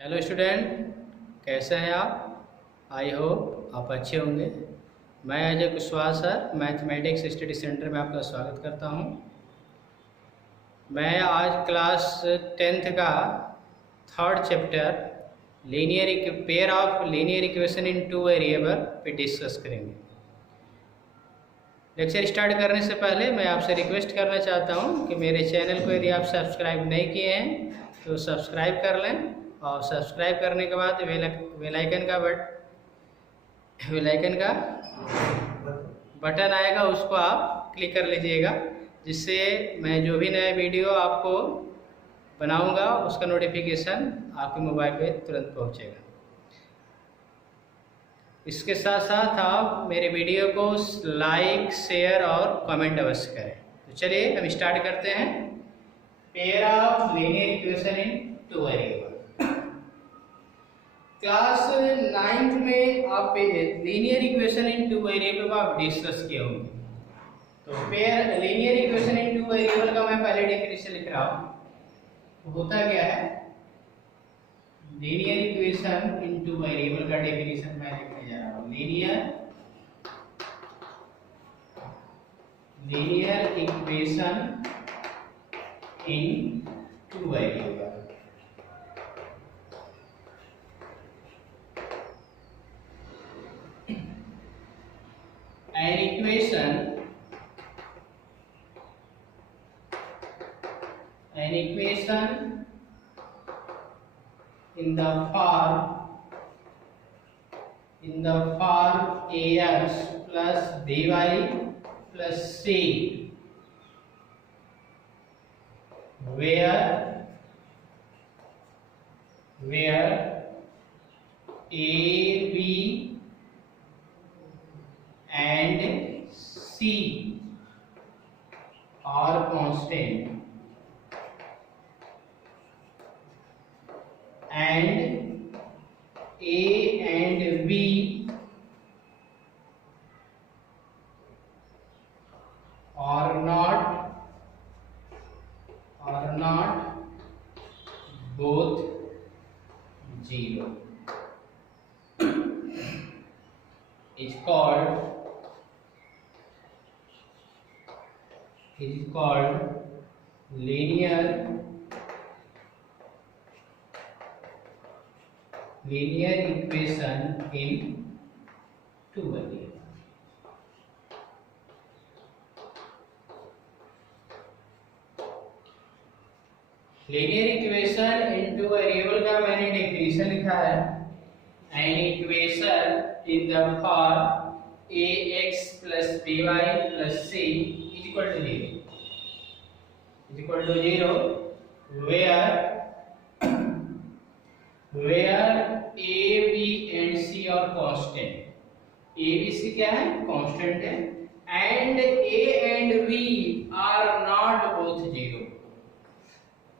Hello student, कैसे हैं आप? आई होप आप अच्छे होंगे। मैं Ajay Kushwaha sir mathematics study centre में आपका स्वागत करता हूं। मैं आज क्लास 10th का third chapter pair of linear equation in two variable पे डिस्कस करेंगे। लेक्चर स्टार्ट करने से पहले मैं आपसे रिक्वेस्ट करना चाहता हूं कि मेरे चैनल को यदि आप सब्सक्राइब नहीं किए हैं तो सब्सक्राइब कर लें, और सब्सक्राइब करने के बाद बेल आइकन का बटन आएगा, उसको आप क्लिक कर लीजिएगा, जिससे मैं जो भी नया वीडियो आपको बनाऊंगा उसका नोटिफिकेशन आपके मोबाइल पे तुरंत पहुंचेगा। इसके साथ साथ आप मेरे वीडियो को लाइक, शेयर और कमेंट अवश्य करें। तो चलिए हम स्टार्ट करते हैं। Pair of linear equation in two variable. Class 9th में आप लीनियर इक्वेशन इन टू वेरिएबल को आप डिस्कस किए होंगे। तो पेयर लीनियर इक्वेशन इन टू वेरिएबल का मैं पहले डेफिनेशन लिख रहा हूं। तो होता क्या है, लीनियर इक्वेशन इन टू वेरिएबल का डेफिनेशन मैं लिखने जा रहा हूं। Linear equation in two variable. An equation in the form ax plus by plus c, where a, b and c are constant and a and b are not both zero, is called linear equation in two variables. Linear equation in two variable का मैंने definition लिखा है। An equation in the form ax plus by plus c is equal to 0, where a, b and c are constant. a, b, c क्या है? Constant है। and a and b are not both zero.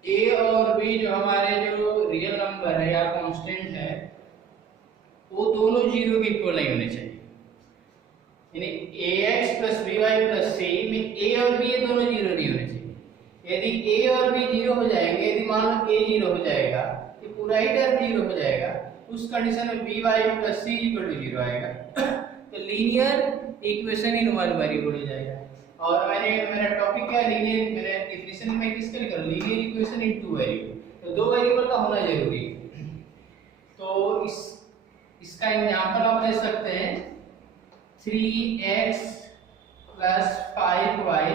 a और b जो हमारे जो real number है या constant है, वो दोनों जीरो के इक्वल नहीं होने चाहिए। यानी ax plus by plus c में a और b ये दोनों जीरो नहीं होने चाहिए। यदि a और b जीरो हो जाएंगे, यदि मान लो a जीरो हो जाएगा, ये पूरा ही टर्म जीरो हो जाएगा, उस कंडीशन में by plus c equal to zero आएगा। तो linear equation in one variable हो जाएगा। और मेरा टॉपिक क्या है? लीनियर। मेरा डेफिनेशन में किसका लिखा है? लीनियर इक्वेशन इन टू वेरिएबल। तो दो वेरिएबल का होना जरूरी है। तो इसका एग्जांपल आप ले सकते हैं 3x plus 5y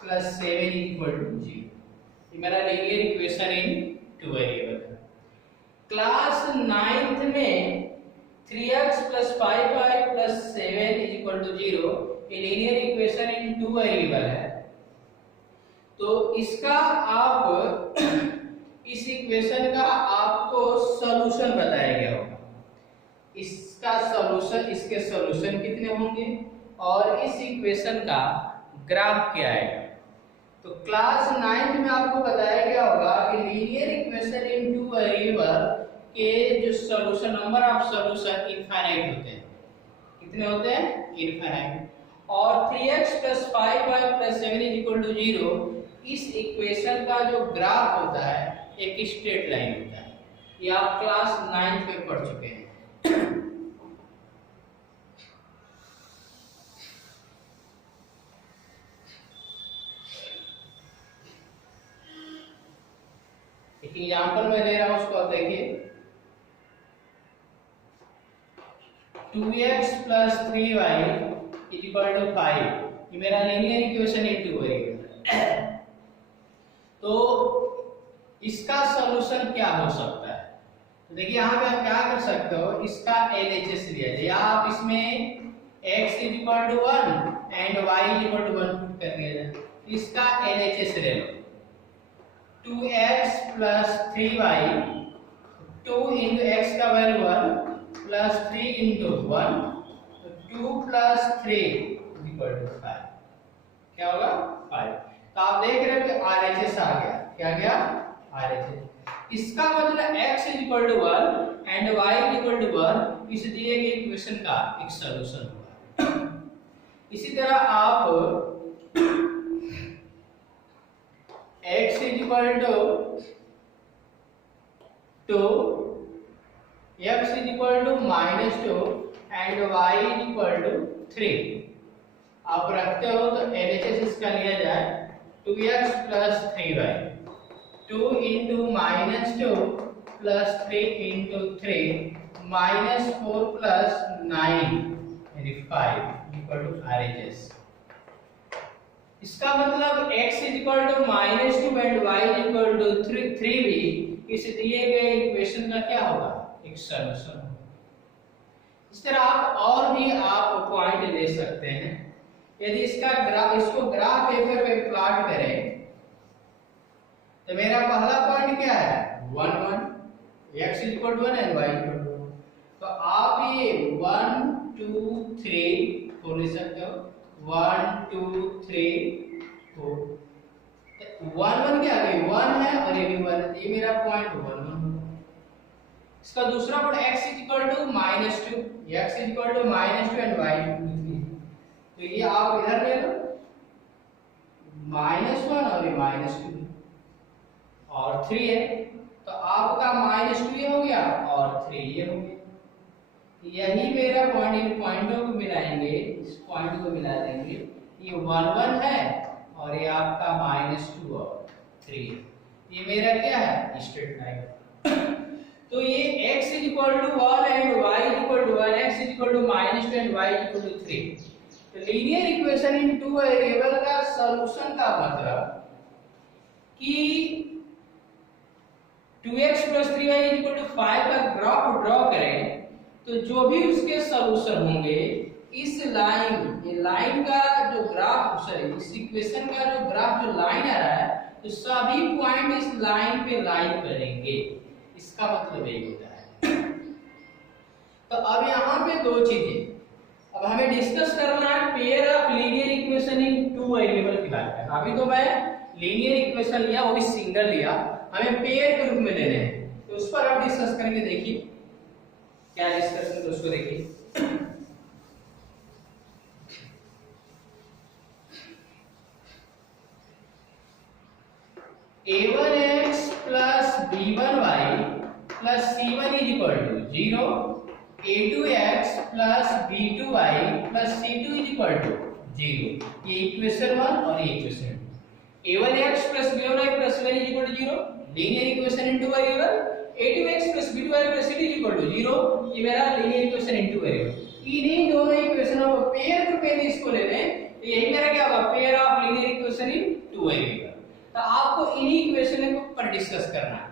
plus 7 equal to 0। ये मेरा लीनियर इक्वेशन इन टू वेरिएबल है। क्लास 9th में 3x plus 5y plus 7 is equal to 0 ये लीनियर इक्वेशन इन टू वेरिएबल है। तो इसका आप इस इक्वेशन का आपको सॉल्यूशन बताया गया होगा। इसका सॉल्यूशन, इसके सॉल्यूशन कितने होंगे और इस इक्वेशन का ग्राफ क्या आएगा। तो क्लास 9th में आपको बताया गया होगा कि लीनियर इक्वेशन इन टू वेरिएबल के जो solution, number of solution infinite होते हैं। कितने होते हैं? इनफाइनाइट। और 3x plus 5y plus 7 is equal to 0 इस इक्वेशन का जो ग्राफ होता है एक स्ट्रेट लाइन होता है। ये आप क्लास 9 में पढ़ चुके हैं। एक एग्जाम्पल मैं दे रहा हूं, उसको आप देखिए। 2x + 3y = 5, ये मेरा लीनियर इक्वेशन इन टू वेरिएबल। तो इसका सॉल्यूशन क्या हो सकता है? तो देखिए यहाँ पे आप क्या कर सकते हो, इसका LHS लिया जाए, या आप इसमें x = 1 एंड y = 1 पुट कर दिया जाए। इसका LHS ले लो, 2x + 3y, 2 × x का वैल्यू 1 + 3 × 1, तो 2 + 3 = 5। क्या होगा? 5। तो आप देख रहे हो कि RHS आ गया। क्या गया? RHS। इसका मतलब x = 1 एंड y = 1 इस दिए गए इक्वेशन का एक सॉल्यूशन होगा। इसी तरह आप x = 2, x = -2 एंड y = 3 आप रखते हो, तो LHS इसका लिया जाए 2x + 3y, 2 × -2 + 3 × 3 -4 + 9 यानी 5 = RHS। इसका मतलब x = -2 एंड y = 3 भी इस दिए गए इक्वेशन का क्या होगा? एक सॉल्यूशन होगा। इस तरह आप और भी आप पॉइंट ले सकते हैं। यदि इसको ग्राफ पेपर पे प्लॉट करें, तो मेरा पहला पॉइंट क्या है? 1 1, x = 1 एंड y = 1। तो आप ये 1 2 3 4 ले सकते हो, 1 2 3 4। 1 1 क्या है? 1 है और ये भी 1 है, ये मेरा पॉइंट 1 1। इसका दूसरा point x = -2, x = -2 and y = 3। तो ये आप इधर ले लो, -1 और ये -2 और 3 है, तो आपका -2 ये हो गया और 3 ये हो गया। यही मेरा पॉइंट, इन पॉइंटों को मिलाएंगे, इस पॉइंट को मिला देंगे, ये 1 1 है और ये आपका -2 और 3 है। ये मेरा क्या है? Straight line. तो ये x = 1 and y = 1, x = -2 and y = 3। तो लीनियर इक्वेशन इन टू वेरिएबल का सॉल्यूशन का मतलब कि 2x + 3y = 5 का ग्राफ ड्रॉ करें, तो जो भी उसके सॉल्यूशन होंगे, इस लाइन, ये लाइन का जो ग्राफ, सॉरी इस इक्वेशन का जो ग्राफ, जो लाइन आ रहा है, तो सभी पॉइंट इस लाइन पे लाइन करेंगे। इसका मतलब यही होता है। तो अब यहाँ पे दो चीजें अब हमें डिस्कस करना है, pair of linear equation in two variable की बात है। अभी तो मैं लीनियर इक्वेशन लिया, वो भी सिंगल लिया, हमें पेयर के रूप में लेने हैं, तो उस पर आप डिस्कस करके देखिए क्या डिस्कशन, तो उसको देखिए। a1x + b1y + c1 = 0, a2x + b2y + c2 = 0। ये इक्वेशन 1 और ये equation 2। a1x + b1y + c1 = 0, linear equation into variable. a2x + b2y + c2 = 0, ये मेरा लीनियर इक्वेशन इनटू वेरिएबल। इन्हीं दोनों इक्वेशनों को पेयर के रूप में इसको ले लें, तो यही मेरा क्या होगा? Pair of linear equation in two variable. तो आपको इन्हीं इक्वेशन को पर डिस्कस करना है।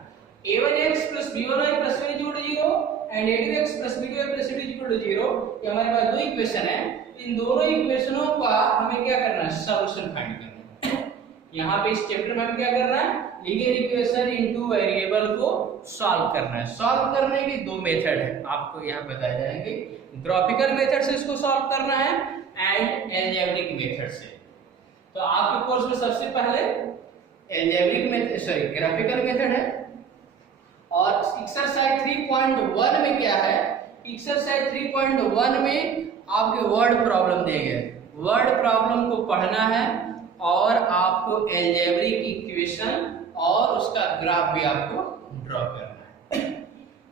a1x + b1y + c1 = 0 and a2x + b2y + c2 = 0। ये हमारे पास दो इक्वेशन है, इन दोनों इक्वेशनों का हमें क्या करना है? सॉल्यूशन फाइंड करना है। यहाँ पे इस चैप्टर में हमें क्या करना है? लीनियर इक्वेशन इनटू वेरिएबल को सॉल्व करना है। सॉल्व करने के दो मेथड है, आपको यहाँ बताए जाएंगे। ग्राफिकल मेथड से इसको सॉल्व करना है एंड अलजेब्रिक मेथड से। तो आपके कोर्स में सबसे पहले algebraic method, sorry graphical method है। और एक्सरसाइज 3.1 में क्या है? एक्सरसाइज 3.1 में आपके वर्ड प्रॉब्लम देंगे, वर्ड प्रॉब्लम को पढ़ना है और आपको अलजेब्रिक इक्वेशन और उसका ग्राफ भी आपको ड्रॉ करना है।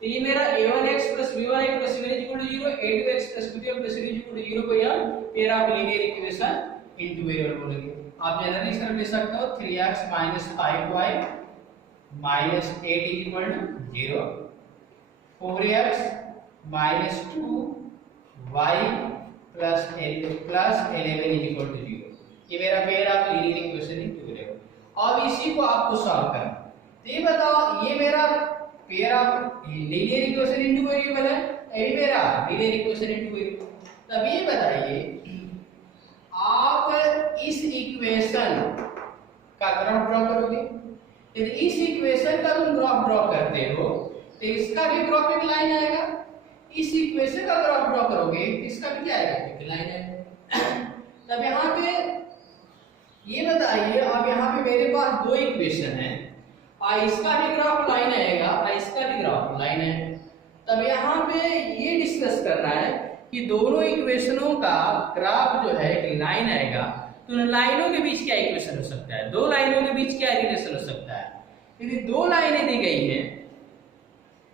तो ये मेरा a1x plus b1x plus c1 is equal to 0, a2x plus b2x plus c2 is equal to 0 को यह pair of linear equation into variable बोलेंगे। आप जनरली इसका लिख सकते हो 3x minus 5y minus 8 is equal to 0, 4x minus 2y plus 11 is equal to 0। ये मेरा pair of linear equation into variable. अब इसी को आपको सॉल्व करना। तो ये बताओ, ये मेरा pair of linear equation into variable है, ये मेरा लीनियर इक्वेशन इनटू वेरिएबल। तब ये बताइए, आप इस इक्वेशन का ग्राफ ड्रॉ करोगे। यदि इस इक्वेशन का तुम ग्राफ ड्रॉ करते हो तो इसका भी ग्राफ एक लाइन आएगा। इस इक्वेशन का ग्राफ ड्रॉ करोगे तो इसका भी क्या आएगा, एक लाइन आएगा। तब यहाँ पे ये बताइए, अब यहाँ पे मेरे पास दो इक्वेशन है, और इसका भी ग्राफ लाइन आएगा और इसका भी ग्राफ लाइन है। तब यहाँ पे ये डिस्कस करना है कि दोनों इक्वेशनों का ग्राफ जो है एक लाइन आएगा, तो उन लाइनों के बीच क्या इक्वेशन हो सकता है, दो लाइनों के बीच क्या रिलेशन हो सकता है। यदि दो लाइनें दी गई हैं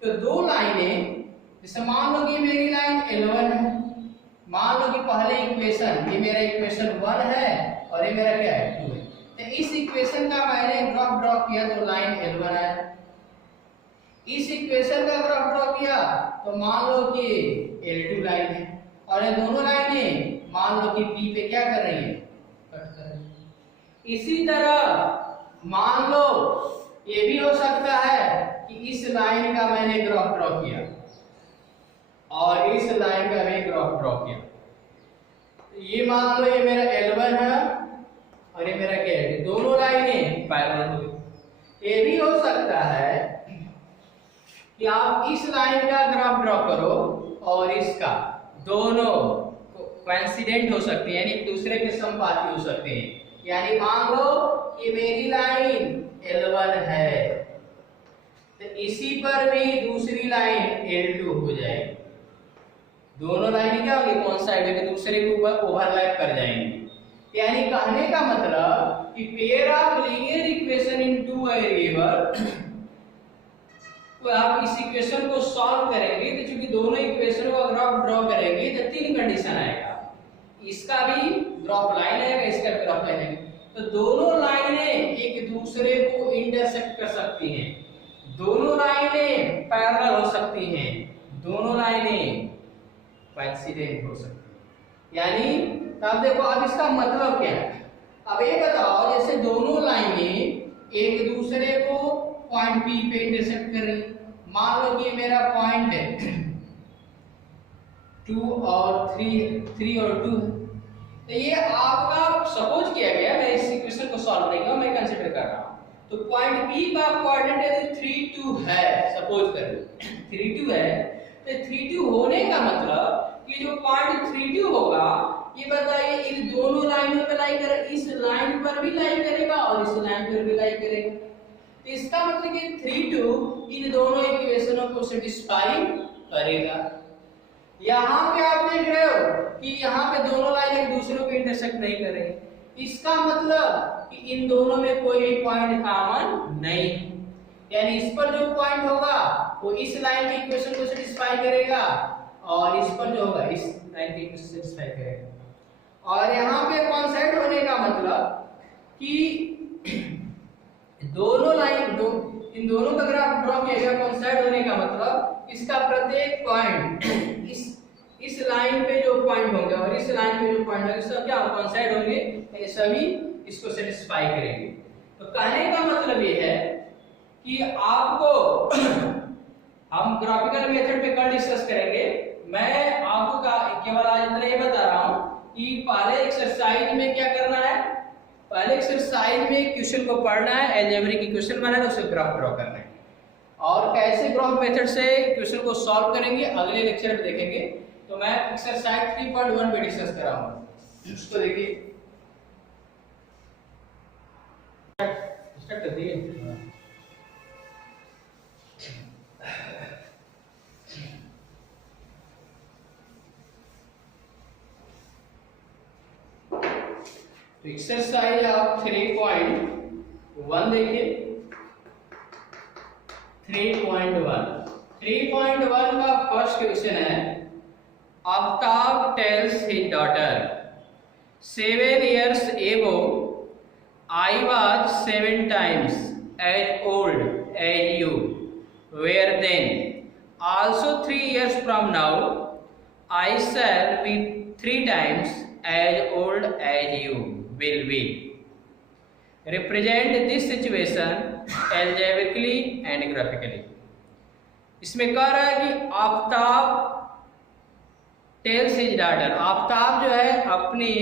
तो दो लाइनें, जैसे मान लो कि मेरी लाइन L1 है, मान लो कि पहले इक्वेशन, ये मेरा इक्वेशन 1 है और ये मेरा क्या है 2 है। तो इस इक्वेशन का मैंने ग्राफ ड्रॉ किया तो लाइन L1 है। इस इक्वेशन का ग्राफ ड्रॉ किया तो मान लो कि L2 लाइन है, और ये दोनों लाइनें मान लो कि P पे क्या कर रही है, कट कर रही है। इसी तरह मान लो ये भी हो सकता है कि इस लाइन का मैंने ग्राफ ड्रॉ किया और इस लाइन का भी ग्राफ ड्रॉ किया। ये मान लो ये मेरा L1 है और ये मेरा क्या है, दोनों लाइनें पैरेलल हो गई। ये भी हो सकता है कि आप इस लाइन का ग्राफ ड्रॉ करो और इसका, दोनों कोइंसिडेंट हो सकते हैं, यानी दूसरे के समानुपाती हो सकते हैं। यानी मान लो कि मेरी लाइन L1 है तो इसी पर भी दूसरी लाइन L2 हो जाएगी। दोनों लाइन क्या होगी, कोइंसाइड होगी, दूसरे के ऊपर ओवरलैप कर जाएंगे। यानी कहने का मतलब कि pair of linear equation in two variable, तो आप इस इक्वेशन को सॉल्व करेंगे तो चूंकि दोनों इक्वेशन का ग्राफ ड्रॉ करेंगे तो तीन कंडीशन आएगा, इसका भी ग्राफ लाइन आएगा, इसका भी ग्राफ लाइन आएगा। तो दोनों लाइनें एक दूसरे को इंटरसेक्ट कर सकती हैं, दोनों लाइनें पैरेलल हो सकती हैं, दोनों लाइनें कोइंसिडेंट हो सकती हैं। यानी अब देखो, अब इसका मतलब क्या है। अब ये बताओ, जैसे दोनों लाइनें एक दूसरे को पॉइंट P पे इंटरसेक्ट कर रही, मान लो कि मेरा पॉइंट है 2 और 3 और 2 है। तो ये आपका सपोज किया गया, मैं इस इक्वेशन को सॉल्व नहीं किया, मैं कंसीडर कर रहा हूं। तो पॉइंट P का कोऑर्डिनेट यदि 3 2 है, सपोज कर लो 3 2 है, तो 3 2 होने का मतलब कि जो पॉइंट 3 2 होगा, ये बताइए इन दोनों लाइनों पे लाई करेगा, इस लाइन पर भी लाई करेगा और इस लाइन पर भी लाई करेगा। तो इसका मतलब कि 3 2 इन दोनों इक्वेशनों को सैटिस्फाई करेगा। यहाँ पे आप देख रहे हो कि यहाँ पे दोनों लाइन एक दूसरे को इंटरसेक्ट नहीं कर रही, इसका मतलब कि इन दोनों में कोई भी पॉइंट कॉमन नहीं है। यानी इस पर जो पॉइंट होगा वो इस लाइन के इक्वेशन को सैटिस्फाई करेगा और इस पर जो होगा इस लाइन के इक्वेशन को सैटिस्फाई करेगा। और यहाँ पे कोइंसाइड होने का मतलब कि दोनों लाइन इन दोनों का ग्राफ ड्रॉ किया गया, कोइंसाइड होने का मतलब इसका प्रत्येक पॉइंट इस लाइन पे जो पॉइंट होंगे और इस लाइन पे जो पॉइंट होंगे सब क्या कोइंसाइड होंगे, यानी सभी इसको सैटिस्फाई करेंगे। तो कहने का मतलब ये है कि आपको हम ग्राफिकल मेथड पे कल डिस्कस करेंगे। मैं आपको केवल आज इतना ही बता रहा हूं कि पहले एक्सरसाइज में क्या करना है, पहले एक्सरसाइज में क्वेश्चन को पढ़ना है, अलजेब्रिक इक्वेशन बनाना है, उसे ग्राफ ड्रॉ करना है और कैसे ग्राफ मेथड से क्वेश्चन को सॉल्व करेंगे अगले लेक्चर में देखेंगे। तो मैं एक्सरसाइज 3.1 पे डिस्कस कर रहा हूं, उसको देखिए। स्टार्ट कर दिए। तो एक्सरसाइज आप 3.1 देखिए। 3.1 3.1 का फर्स्ट क्वेश्चन है, Aftab tales his daughter 7 years ago I was 7 times as old as you were then. Also 3 years from now I shall be 3 times as old as you will be. Represent this situation algebraically and graphically. इसमें कह रहा है कि Aftab tales his daughter, Aftab जो है अपनी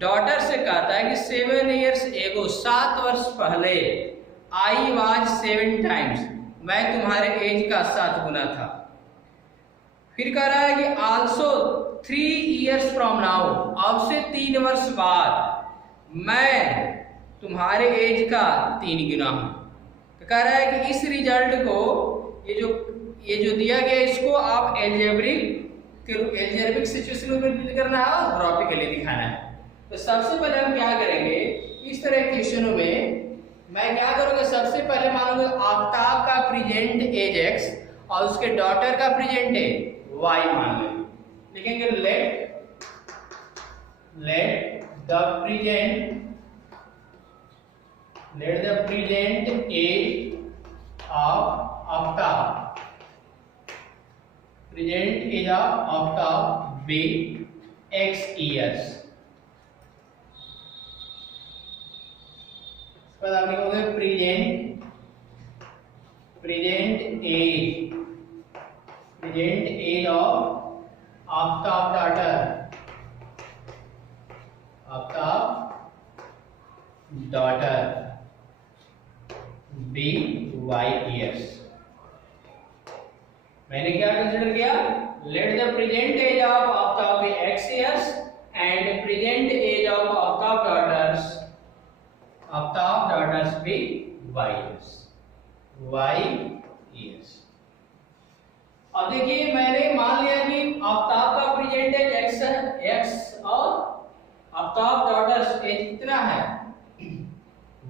daughter से कहता है कि 7 years ago 7 वर्ष पहले आई वाज 7 times, मैं तुम्हारे एज का 7 गुना था। फिर कह रहा है कि आल्सो 3 years from now, अब से 3 वर्ष बाद मैं तुम्हारे एज का 3 गुना हूं। तो कह रहा है कि इस रिजल्ट को ये जो दिया गया इसको आप एल्जेब्रिक सिचुएशन में बिल्ड करना है और ग्राफिकली दिखाना है। तो सबसे पहले हम क्या करेंगे, इस तरह के क्वेश्चनों में मैं क्या करूंगा, सबसे पहले मानूंगा आफ्ताब का प्रेजेंट एज x और उसके डॉटर का प्रेजेंट एज y मान लेंगे। लिखेंगे let the present age of Aftab, present age of Aftab be x years। पर आप लिखोगे present age of Aftab daughter be y years। मैंने क्या कंसीडर किया, let the present age of Aftab be x years and present age of Aftab daughters be y years। अब देखिए मैंने मान लिया कि आफ्ताब का प्रेजेंट एज x और आफ्ताब daughters एज कितना है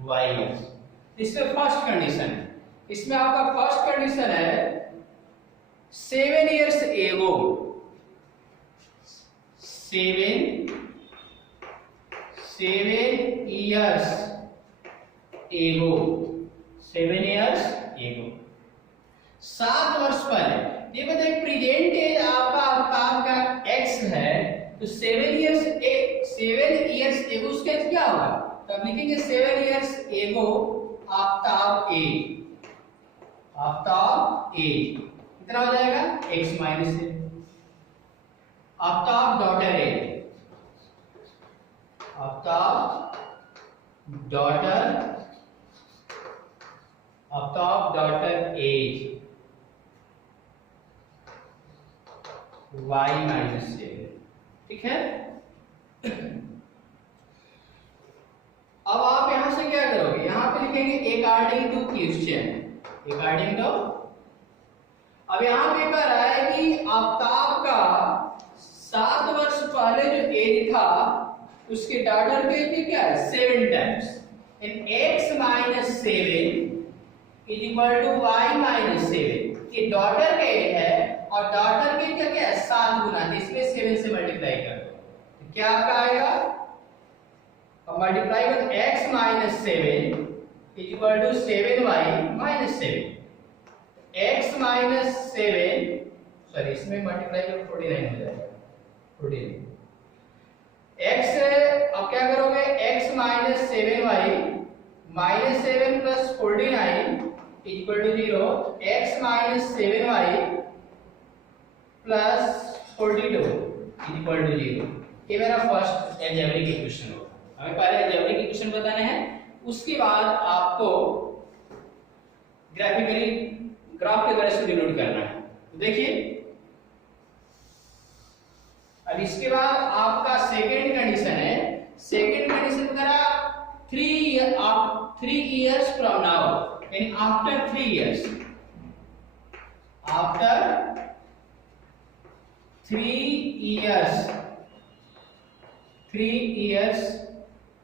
y years। इसमें फर्स्ट कंडीशन है, इसमें आपका फर्स्ट कंडीशन है 7 years ago, 7 years ago 7 वर्ष पहले। ये बताइए प्रेजेंट एज आपका आफ्ताब का x है, तो 7 years ago उसका एज क्या होगा, तो आप लिखेंगे 7 years ago आफ्ताब ए कितना हो जाएगा x माइनस है। Aftab daughter age y minus से, ठीक है। अब आप यहां से क्या करोगे, यहां पे लिखेंगे अकॉर्डिंग टू क्वेश्चन, अब यहाँ पे कह रहा है कि आफ्ताब का 7 वर्ष पहले जो एज था उसके डॉटर के एज क्या है 7 times, in x minus 7 is equal to y minus 7। ये डॉटर के एज है और डॉटर के क्या क्या है 7 गुना, इसमें 7 से मल्टीप्लाई कर दो, तो क्या आपका आएगा, और multiply with x minus 7 is equal to 7y minus 7। x minus 7 sorry इसमें मल्टीप्लाई करो 49 हो जाएगा 49। x अब क्या करोगे, x minus 7y minus 7 plus 49 equal to 0, x minus 7y plus 42 equal to 0। ये मेरा फर्स्ट अलजेब्रिक इक्वेशन होगा। हमें पहले अलजेब्रिक इक्वेशन बताने हैं, उसके बाद आपको ग्राफिकली ग्राफ के द्वारा इसको डिनोट करना है। तो देखिए अब इसके बाद आपका सेकेंड कंडीशन है, सेकेंड कंडीशन बता 3 years from now, यानी आफ्टर 3 years, आफ्टर 3 years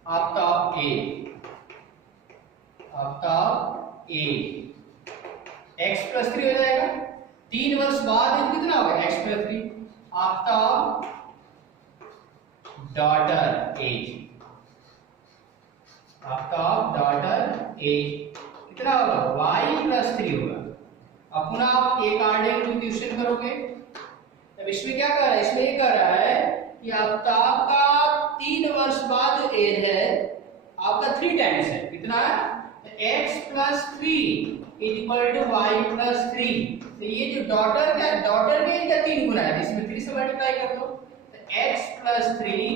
आफ्ताब ए x प्लस 3 हो जाएगा, 3 वर्ष बाद ये कितना होगा x+3। After daughter age, after daughter age कितना होगा y+3 होगा। अब पुनः आप एक आर्डर क्वेश्चन करोगे, अब इसमें क्या कर रहा है, इसमें ये कर रहा है कि आफ्ताब का 3 वर्ष बाद एज है आपका 3 टाइम्स है, कितना है x+3 y+3। तो ये जो डॉटर का डॉटर के का 3 गुना है, इसमें 3 से मल्टीप्लाई कर दो, तो x+3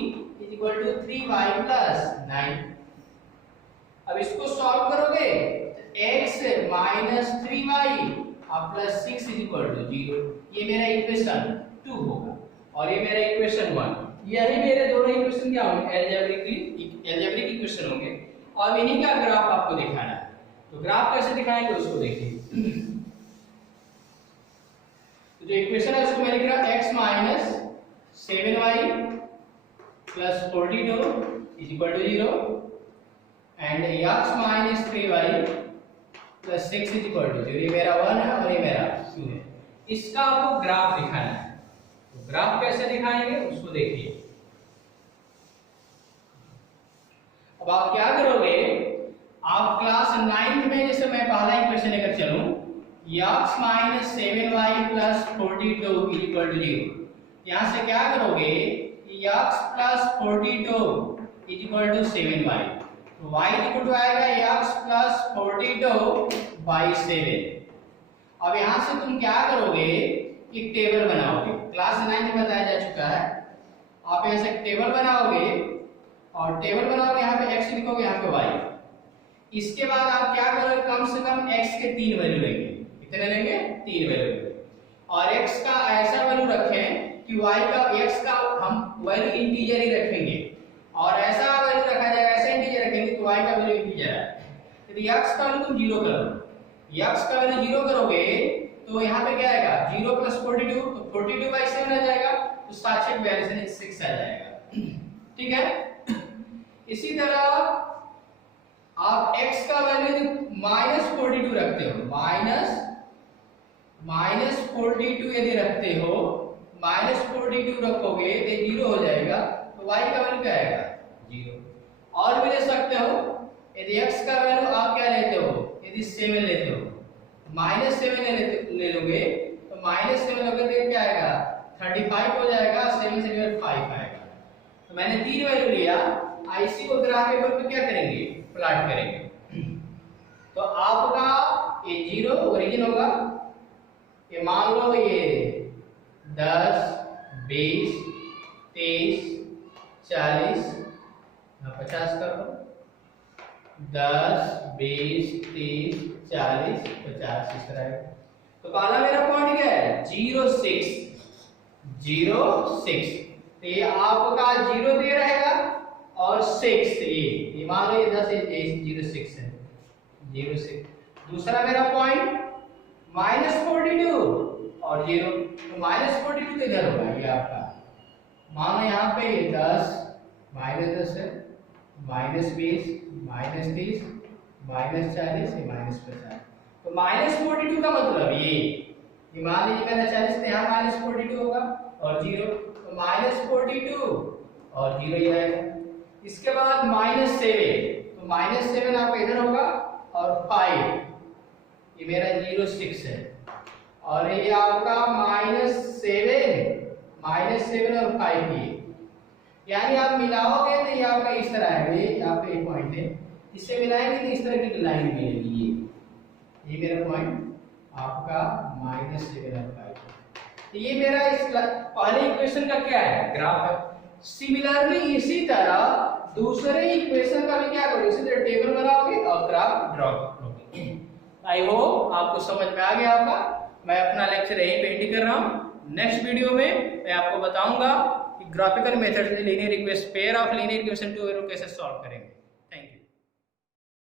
3y+9। अब इसको सॉल्व करोगे तो x - 3y +6 0। ये मेरा इक्वेशन 2 होगा और ये मेरा इक्वेशन 1। यही मेरे दोनों इक्वेशन क्या होंगे, एल्जेब्रिक इक्वेशन होंगे और इन्हीं का ग्राफ आपको दिखाना है। तो ग्राफ कैसे दिखाएंगे उसको देखिए। तो जो इक्वेशन है उसको मैं लिख रहा हूं x - 7y + 42 0 and x - 3y + 6 0। ये मेरा 1 है और ये मेरा 2 है। इसका आपको ग्राफ दिखाना है, तो ग्राफ कैसे दिखाएंगे उसको देखिए। अब आप क्या करोगे, आप क्लास 9th में जैसे मैं पहला इक्वेशन लेकर चलूं x - 7y + 42 0। यहां से क्या करोगे, x + 42 7y, तो y आएगा x + 42/7। अब यहां से तुम क्या करोगे, एक टेबल बनाओगे, क्लास 9 में बताया जा चुका है। आप यहां से एक टेबल बनाओगे और टेबल बनाओगे, यहाँ पे x लिखोगे, यहाँ पे y। इसके बाद आप क्या करोगे, कम से कम x के 3 वैल्यू लेंगे। कितने लेंगे, 3 वैल्यू लेंगे और x का ऐसा वैल्यू रखें कि y का x का हम वैल्यू इंटीजर ही रखेंगे और ऐसा वैल्यू रखा जाएगा, ऐसा इंटीजर रखेंगे तो y का वैल्यू इंटीजर है। यदि x का वैल्यू तुम 0 करो, x का वैल्यू 0 करोगे तो यहाँ पे क्या आएगा, 0 + 42 तो 42/7 आ जाएगा, तो 7/6 आ जाएगा। ठीक है। इसी तरह आप x का वैल्यू -42 रखते हो, -42 यदि रखते हो, -42 रखोगे तो 0 हो जाएगा, तो y का वैल्यू क्या आएगा 0। और भी ले सकते हो, यदि x का वैल्यू आप क्या लेते हो, यदि 7 लेते हो, -7 ले लोगे तो -7 लोगे तो क्या आएगा 35 हो जाएगा, 7 से 5 आएगा। तो मैंने 3 वैल्यू लिया, IC को ग्राफ पेपर पे क्या करेंगे, प्लॉट करेंगे। तो आपका ये 0 ओरिजिन होगा, ये मान लो ये 10 20 23 40 50 कर लो, 10 20 30 40 50 इस तरह है। तो पहला मेरा पॉइंट क्या है 0 6। तो ये आपका 0 दे रहेगा और 6 ये मान लो ये 10 06 है, 06। दूसरा मेरा पॉइंट -42 और 0, तो -42 इधर होगा, ये आपका मान लो यहाँ पे ये 10 -10 है, -20 -30 -40 ये -50। तो -42 का मतलब ये मान लीजिए मैंने 40 तो यहाँ -42 होगा और 0, तो -42 और 0 ही आएगा। इसके बाद -7, तो -7 आपका इधर होगा और 5 ये मेरा 06 है और ये आपका -7 और 5 ये, यानी आप मिलाओगे तो ये आपका इस तरह है, ये यहाँ पे एक पॉइंट है, इससे मिलाएंगे तो इस तरह की लाइन मिलेगी। ये मेरा पॉइंट आपका -7 और 5। तो ये मेरा इस पहले इक्वेशन का क्या है, ग्राफ है। सिमिलरली इसी तरह दूसरे इक्वेशन का भी क्या करोगे, इसी तरह टेबल बनाओगे और ग्राफ ड्रॉ करोगे। आई होप आपको समझ में आ गया होगा। मैं अपना लेक्चर यहीं पे एंड कर रहा हूँ। नेक्स्ट वीडियो में मैं आपको बताऊंगा कि ग्राफिकल मेथड से linear equation, pair of linear equation 2 कैसे सॉल्व करेंगे।